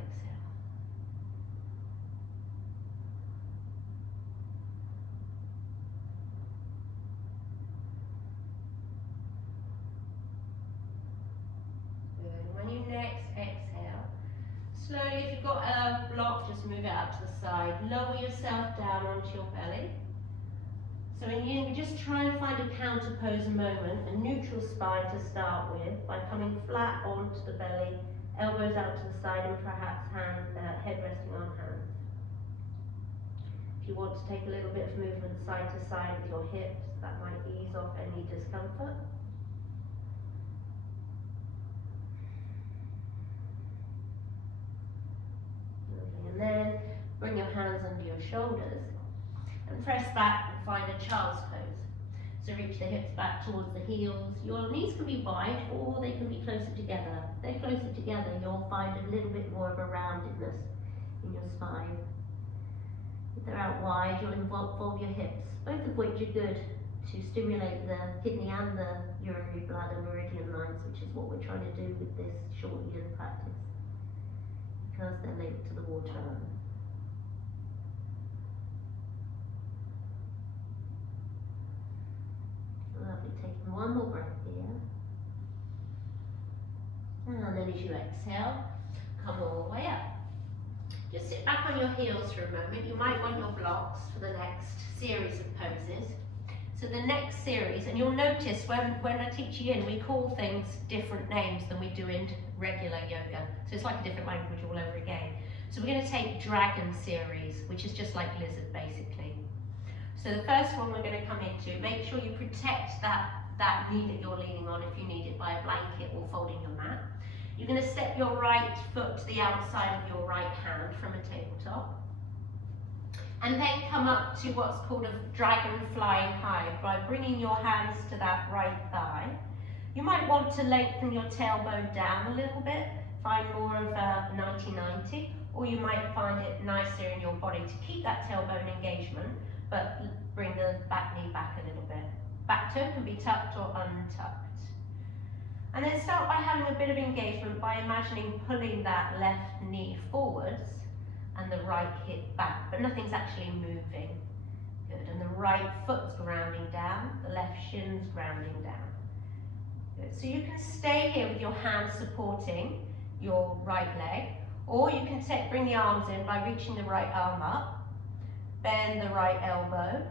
Good. When you next exhale, slowly, if you've got a block, just move it out to the side. Lower yourself down onto your belly. So in yin, we just try and find a counter pose a moment, a neutral spine to start with, by coming flat onto the belly, elbows out to the side, and perhaps head resting on hands. If you want to take a little bit of movement side to side with your hips, that might ease off any discomfort. Lovely. And then bring your hands under your shoulders and press back and find a child's pose. So reach the hips back towards the heels. Your knees can be wide or they can be closer together. If they're closer together, you'll find a little bit more of a roundedness in your spine. If they're out wide, you'll involve your hips, both of which are good to stimulate the kidney and the urinary bladder meridian lines, which is what we're trying to do with this short yin practice, because they're linked to the water element. Lovely, taking one more breath here. And then as you exhale, come all the way up. Just sit back on your heels for a moment. You might want your blocks for the next series of poses. So the next series, and you'll notice when I teach yin, we call things different names than we do in regular yoga. So it's like a different language all over again. So we're going to take dragon series, which is just like lizard basically. So the first one we're going to come into, make sure you protect that knee that you're leaning on if you need it by a blanket or folding your mat. You're going to step your right foot to the outside of your right hand from a tabletop. And then come up to what's called a dragon flying high by bringing your hands to that right thigh. You might want to lengthen your tailbone down a little bit, find more of a 90-90, or you might find it nicer in your body to keep that tailbone engagement, but bring the back knee back a little bit. Back toe can be tucked or untucked. And then start by having a bit of engagement by imagining pulling that left knee forwards and the right hip back, but nothing's actually moving. Good, and the right foot's grounding down, the left shin's grounding down. Good, so you can stay here with your hands supporting your right leg, or you can bring the arms in by reaching the right arm up, bend the right elbow.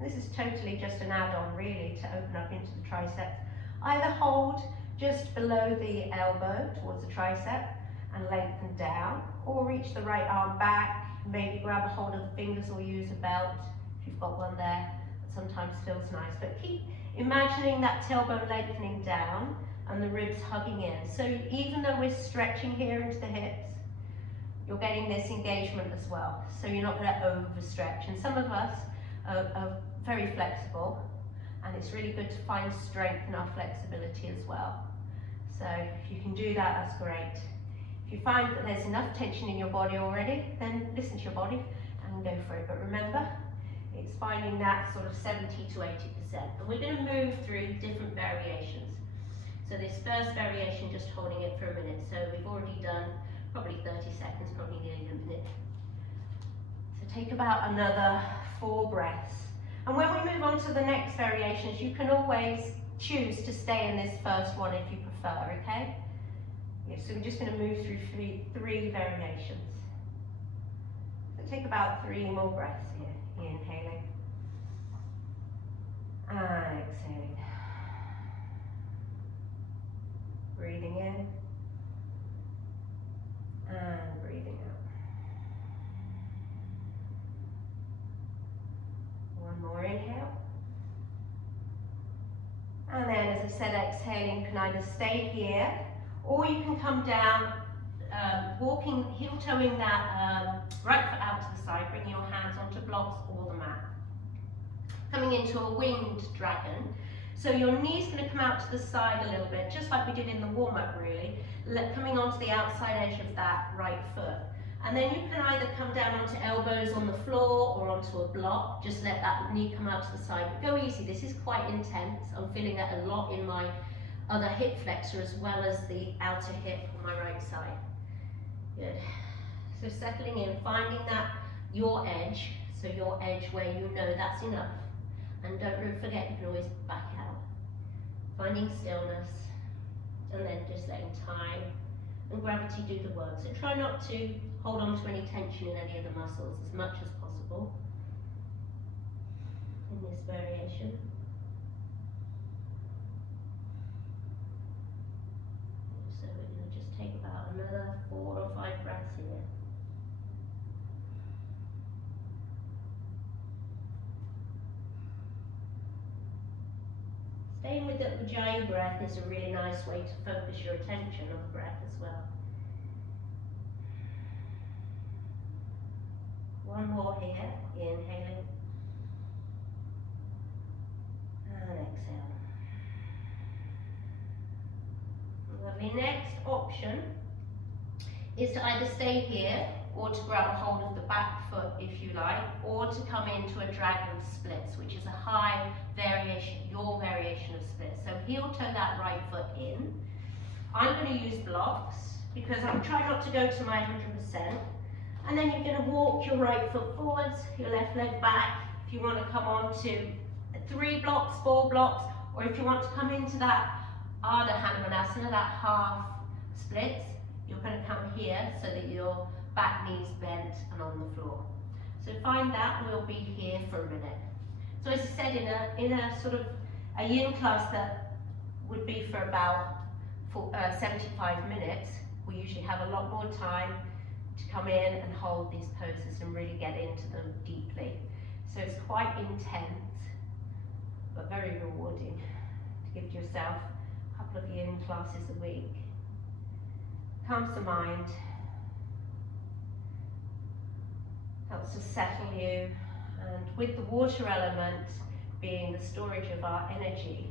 This is totally just an add-on really to open up into the triceps. Either hold just below the elbow towards the tricep and lengthen down, or reach the right arm back, maybe grab a hold of the fingers or use a belt if you've got one there. It sometimes feels nice, but keep imagining that tailbone lengthening down and the ribs hugging in. So even though we're stretching here into the hips, you're getting this engagement as well. So you're not going to overstretch. And some of us are very flexible, and it's really good to find strength in our flexibility as well. So if you can do that, that's great. If you find that there's enough tension in your body already, then listen to your body and go for it. But remember, it's finding that sort of 70 to 80%. And we're going to move through different variations. So this first variation, just holding it for a minute. So we've already done probably 30 seconds, probably nearly a minute. So take about another 4 breaths. And when we move on to the next variations, you can always choose to stay in this first one if you prefer, okay? Yeah, so we're just going to move through three variations. So take about 3 more breaths here. Inhaling. And exhaling. Breathing in. And breathing out. One more inhale. And then, as I said, exhaling, you can either stay here, or you can come down, walking, heel-toeing that right foot out to the side, bringing your hands onto blocks or the mat. Coming into a winged dragon. So your knee's going to come out to the side a little bit, just like we did in the warm-up really, coming onto the outside edge of that right foot. And then you can either come down onto elbows on the floor or onto a block. Just let that knee come out to the side. But go easy, this is quite intense. I'm feeling that a lot in my other hip flexor as well as the outer hip on my right side. Good. So settling in, finding that your edge, so your edge where you know that's enough. And don't forget, you can always back out. Finding stillness, and then just letting time and gravity do the work. So try not to hold on to any tension in any of the muscles as much as possible. in this variation. So we're going to just take about another 4 or 5 breaths here. Staying with the Ujjayi breath is a really nice way to focus your attention on the breath as well. One more here, inhaling and exhale. Lovely. Next option is to either stay here or to grab a hold of the back foot if you like, or to come into a dragon splits, which is a high variation, your variation of splits. So heel toe that right foot in. I'm going to use blocks because I'm trying not to go to my 100%. And then you're going to walk your right foot forwards, your left leg back. If you want to come on to 3 blocks, 4 blocks, or if you want to come into that Ardha Hanumanasana, that half splits, you're going to come here so that your back knee's bent and on the floor. So find that, we'll be here for a minute. So as I said, in a sort of a yin class that would be for about 75 minutes, we usually have a lot more time to come in and hold these poses and really get into them deeply. So it's quite intense, but very rewarding to give yourself a couple of yin classes a week. Calms the mind, helps to settle you, and with the water element being the storage of our energy,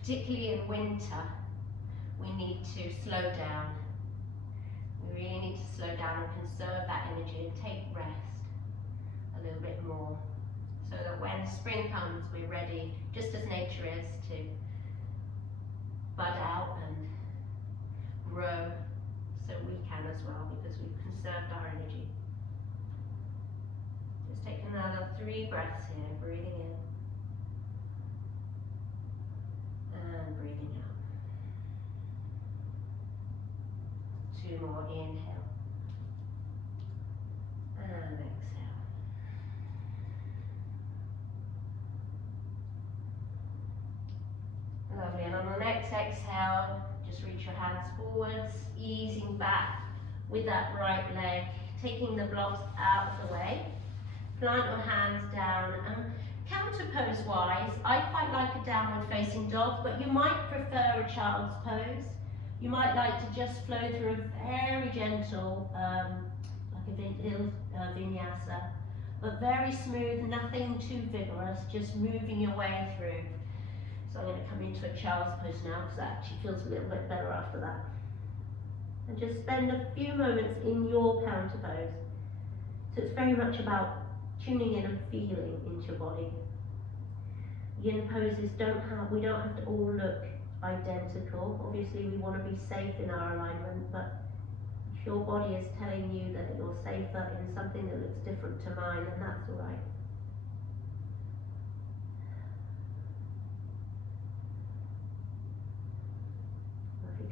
particularly in winter, we need to slow down. We really need to slow down and conserve that energy and take rest a little bit more, so that when spring comes, we're ready, just as nature is, to bud out and grow, so we can as well, because we've conserved our energy. Just take another 3 breaths here, breathing in and breathing out. 2 more, inhale and exhale. Lovely, and on the next exhale, just reach your hands forwards, easing back with that right leg, taking the blocks out of the way. Plant your hands down, and counter pose wise, I quite like a downward facing dog, but you might prefer a child's pose. You might like to just flow through a very gentle, like a little vinyasa, but very smooth, nothing too vigorous, just moving your way through. So I'm going to come into a child's pose now, because that actually feels a little bit better after that. And just spend a few moments in your counter pose. So it's very much about tuning in and feeling into your body. Yin poses we don't have to all look identical. Obviously we want to be safe in our alignment, but if your body is telling you that you're safer in something that looks different to mine, then that's all right.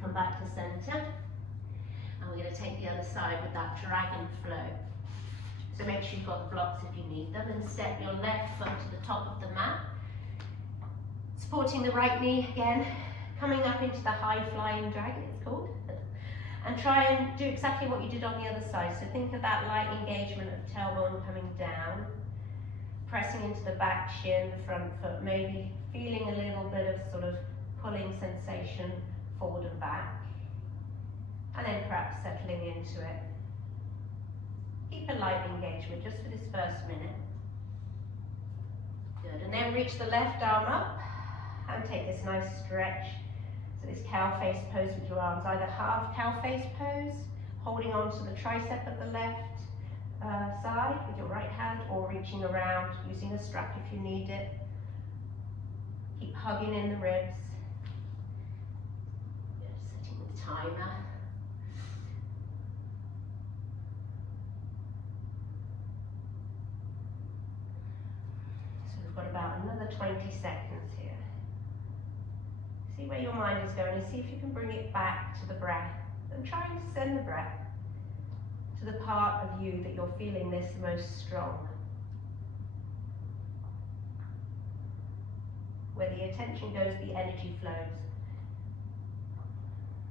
Come back to center, and we're going to take the other side with that dragon flow. So make sure you've got the blocks if you need them, and step your left foot to the top of the mat, supporting the right knee again, coming up into the high flying dragon, it's called, and try and do exactly what you did on the other side. So think of that light engagement of the tailbone coming down, pressing into the back shin, the front foot, maybe feeling a little bit of sort of pulling sensation forward and back, and then perhaps settling into it. Keep a light engagement just for this first minute. Good, and then reach the left arm up and take this nice stretch. So this cow face pose with your arms, either half cow face pose, holding on to the tricep of the left side with your right hand, or reaching around using a strap if you need it. Keep hugging in the ribs. Timer. So we've got about another 20 seconds here. See where your mind is going, and see if you can bring it back to the breath, and try and send the breath to the part of you that you're feeling this most strong. Where the attention goes, the energy flows.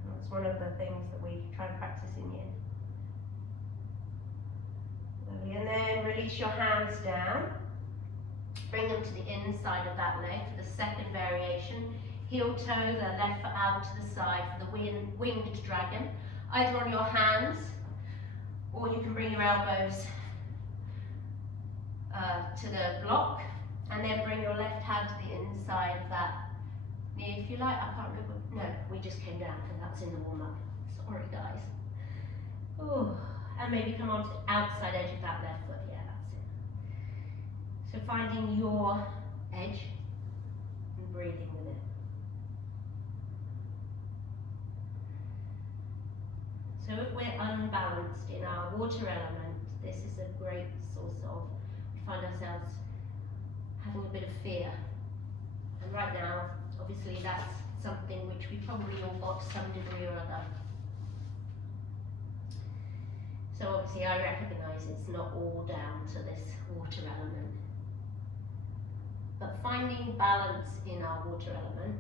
That's one of the things that we try and practice in Yin. Lovely. And then release your hands down. Bring them to the inside of that leg for the second variation. Heel toe the left foot out to the side for the winged dragon. Either on your hands, or you can bring your elbows to the block, and then bring your left hand to the inside of that knee if you like. I can't remember. No, we just came down because that's in the warm-up. Sorry, guys. Ooh. And maybe come on to the outside edge of that left foot. Yeah, that's it. So finding your edge and breathing with it. So if we're unbalanced in our water element, this is a great source of, we find ourselves having a bit of fear. And right now, obviously that's something which we probably all got to some degree or other. So obviously I recognise it's not all down to this water element. But finding balance in our water element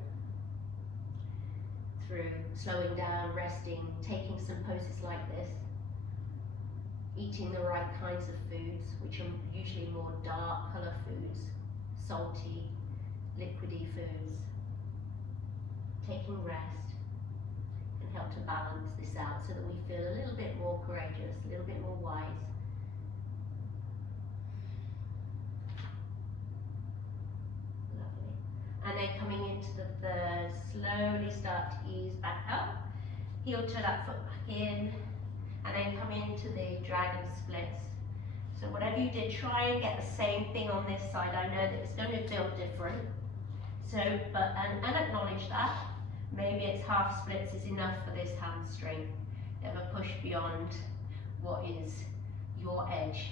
through slowing down, resting, taking some poses like this, eating the right kinds of foods, which are usually more dark colour foods, salty, liquidy foods, taking rest can help to balance this out so that we feel a little bit more courageous, a little bit more wise. Lovely. And then coming into the third, slowly start to ease back up. Heel toe that foot back in, and then come into the dragon splits. So whatever you did, try and get the same thing on this side. I know that it's going to feel different. So, and acknowledge that. Maybe it's half splits is enough for this hamstring. Never push beyond what is your edge.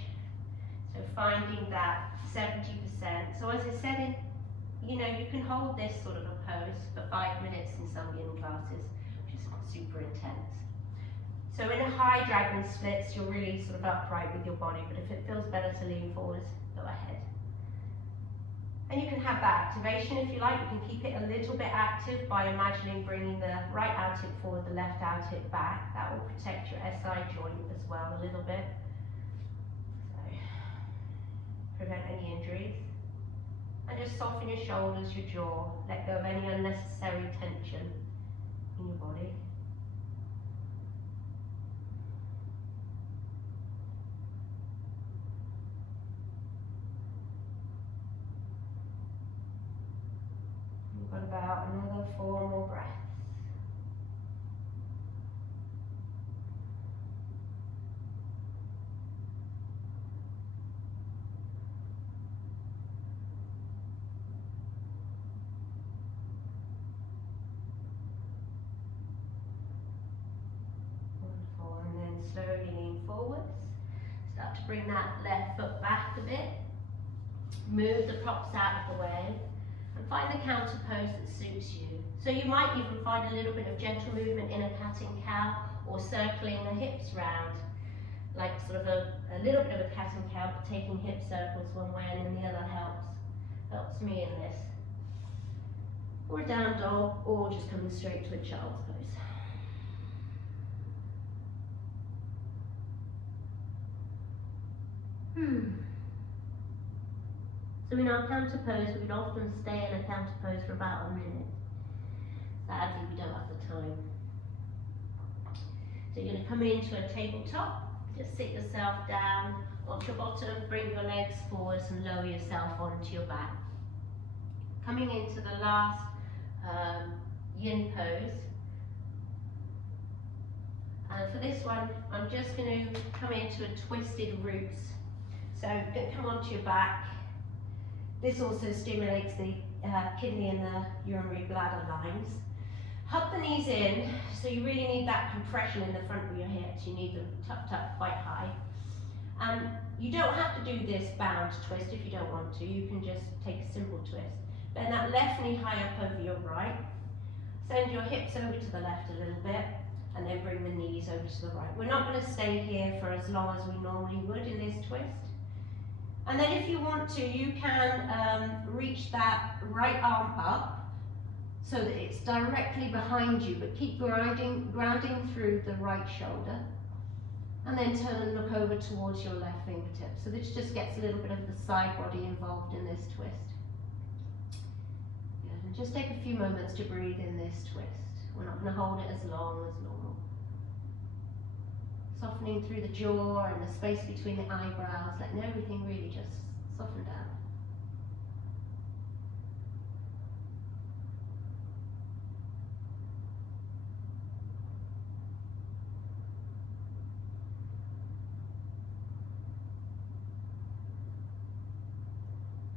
So finding that 70%. So as I said, you can hold this sort of a pose for 5 minutes in some Yin classes, which is not super intense. So in a high dragon splits, you're really sort of upright with your body, but if it feels better to lean forward, go ahead. And you can have that activation if you like. You can keep it a little bit active by imagining bringing the right out hip forward, the left out hip back. That will protect your SI joint as well a little bit. So, prevent any injuries. And just soften your shoulders, your jaw. Let go of any unnecessary tension in your body. We've got about another 4 more breaths. Wonderful, and then slowly lean forwards. Start to bring that left foot back a bit. Move the props out of the way. And find the counter pose that suits you. So you might even find a little bit of gentle movement in a cat and cow, or circling the hips round, like sort of a little bit of a cat and cow, but taking hip circles one way and then the other helps me in this. Or a down dog, or just coming straight to a child's pose. So in our counter pose, we would often stay in a counter pose for about a minute. Sadly, we don't have the time. So you're going to come into a tabletop, just sit yourself down onto your bottom, bring your legs forwards and lower yourself onto your back. Coming into the last Yin pose. And for this one, I'm just going to come into a twisted roots. So come onto your back. This also stimulates the kidney and the urinary bladder lines. Hug the knees in, so you really need that compression in the front of your hips. You need them tucked up quite high. You don't have to do this bound twist if you don't want to. You can just take a simple twist. Bend that left knee high up over your right. Send your hips over to the left a little bit, and then bring the knees over to the right. We're not going to stay here for as long as we normally would in this twist. And then if you want to, you can reach reach that right arm up so that it's directly behind you, but keep grounding through the right shoulder. And then turn and look over towards your left fingertip. So this just gets a little bit of the side body involved in this twist. Good. And just take a few moments to breathe in this twist. We're not going to hold it as long as normal. Softening through the jaw and the space between the eyebrows, letting everything really just soften down.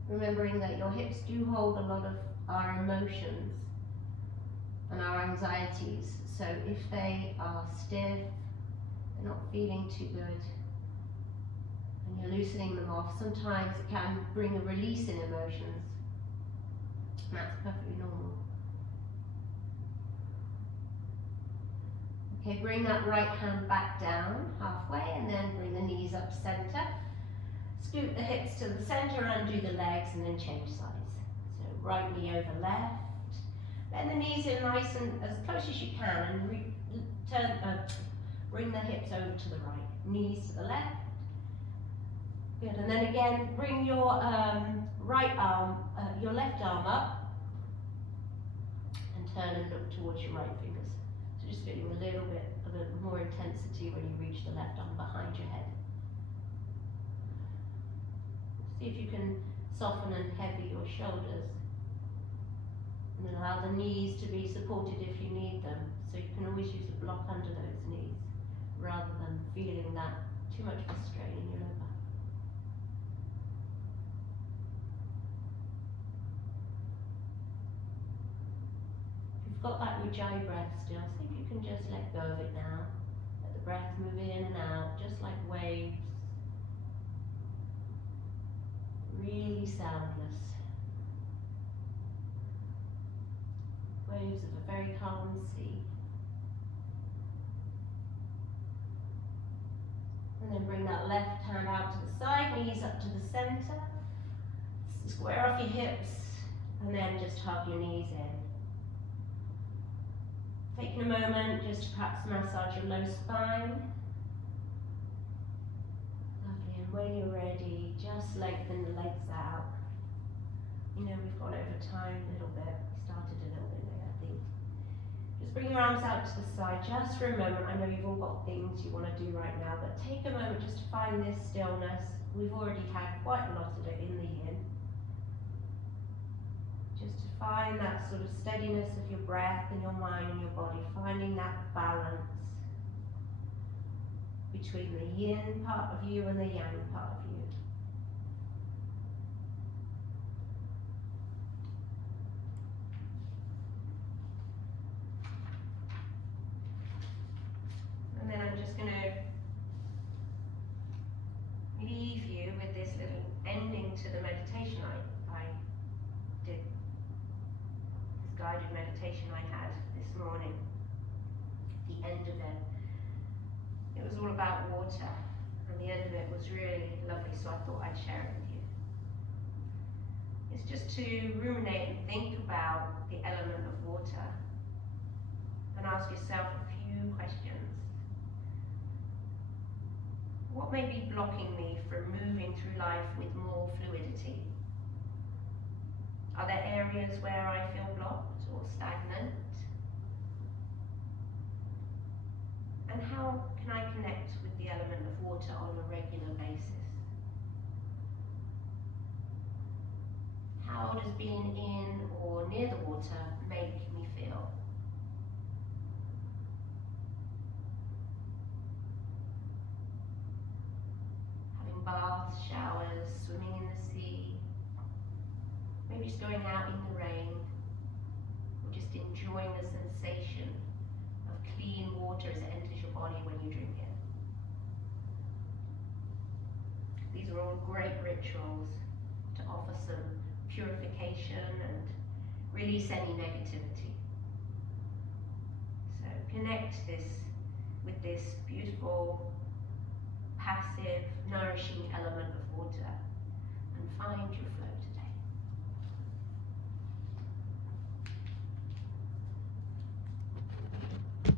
Remembering that your hips do hold a lot of our emotions and our anxieties. So if they are stiff, they're not feeling too good, and you're loosening them off, sometimes it can bring a release in emotions. And that's perfectly normal. Okay, bring that right hand back down halfway and then bring the knees up center. Scoot the hips to the center, undo the legs, and then change sides. So right knee over left. Bend the knees in nice and as close as you can, and bring the hips over to the right. Knees to the left. Good, and then again, bring your your left arm up, and turn and look towards your right fingers. So just feeling a little bit of a more intensity when you reach the left arm behind your head. See if you can soften and heavy your shoulders. And then allow the knees to be supported if you need them. So you can always use a block under those knees, rather than feeling that too much of a strain in your lower back. If you've got that Ujjayi breath still, see if you can just let go of it now. Let the breath move in and out, just like waves. Really soundless. Waves of a very calm sea. And then bring that left hand out to the side, knees up to the center. Square off your hips, and then just hug your knees in. Taking a moment just to perhaps massage your low spine. Lovely, and when you're ready, just lengthen the legs out. You know, we've gone over time a little bit. We started a little bit late, I think. Just bring your arms out to the side, just for a moment. I know you've all got things you want to do right now, but take a moment just to find this stillness. We've already had quite a lot of it in the yin. Just to find that sort of steadiness of your breath and your mind and your body, finding that balance between the yin part of you and the yang part of you. And then I'm just going to leave you with this little ending to the meditation I did. This guided meditation I had this morning. The end of it. It was all about water, and the end of it was really lovely, so I thought I'd share it with you. It's just to ruminate and think about the element of water, and ask yourself a few questions. What may be blocking me from moving through life with more fluidity? Are there areas where I feel blocked or stagnant? And how can I connect with the element of water on a regular basis? How does being in or near the water make me feel? Having baths, showers, swimming in the sea, maybe just going out in the rain, or just enjoying the sensation of clean water as it enters your body when you drink it. These are all great rituals to offer some purification and release any negativity. So connect this with this beautiful, passive, nourishing element of water and find your flow to